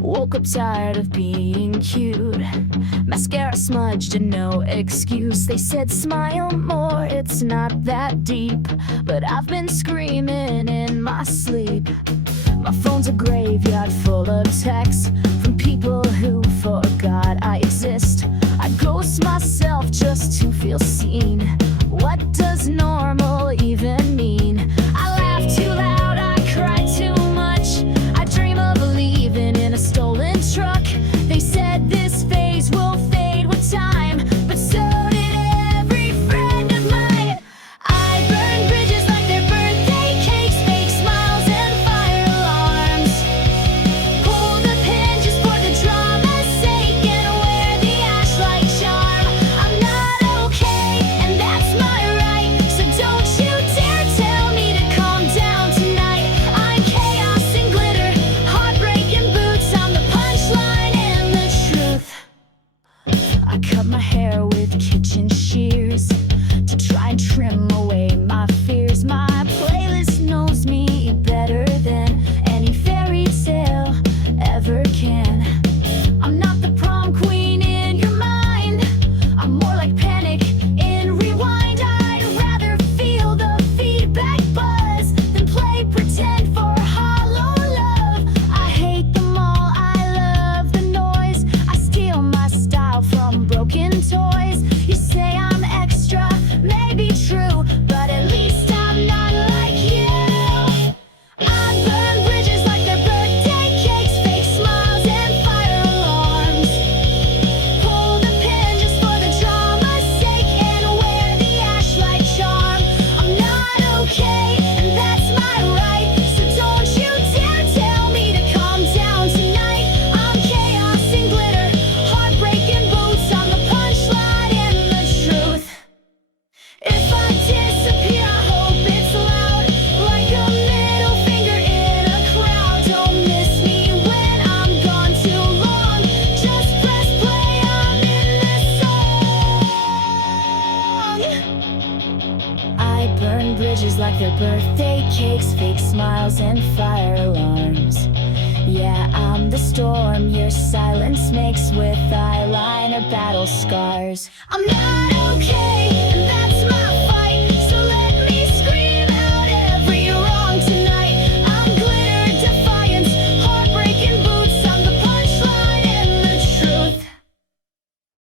Woke up tired of being cute. Mascara smudged and no excuse. They said smile more, it's not that deep. But I've been screaming in my sleep. My phone's a graveyard full of texts from people who forgot I exist. I ghost myself just to feel seen. What does normal even mean? I laugh too loud, I cry too much. I dream of leaving in a stolen truck. They said this phase will fade with time, but so did every friend of mine. I burn bridges like they're birthday cakes, fake smiles and fire alarms. Pull the pin just for the drama's sake and wear the ash like charm. I'm not okay, and that's my right, so don't you dare tell me to calm down tonight. I'm chaos and glitter, heartbreaking boots, I'm the punchline and the truth. I cut my hair with kitchen shears to try and trim away my fears. My playlist knows me better than any fairy tale ever can. I'm not the prom queen in your mind, I'm more like panic in rewind. I'd rather feel the feedback buzz than play pretend for hollow love. I hate them all, I love the noise. I steal my style from broken toys. You say I'm extra, maybe true, but at least I'm not like you. I burn bridges like they're birthday cakes, fake smiles and fire alarms. Pull the pin just for the drama's sake and wear the ash like charm. I'm not okay, and that's my right, so don't you dare tell me to calm down tonight. I'm chaos and glitter, heartbreaking boots, I'm the punchline and the truth. If I disappear, I hope it's loud, like a middle finger in a crowd. Don't miss me when I'm gone too long, just press play, I'm in this song. I burn bridges like they're birthday cakes, fake smiles and fire alarms. Yeah, I'm the storm your silence makes with eyeliner battle scars. I'm not okay,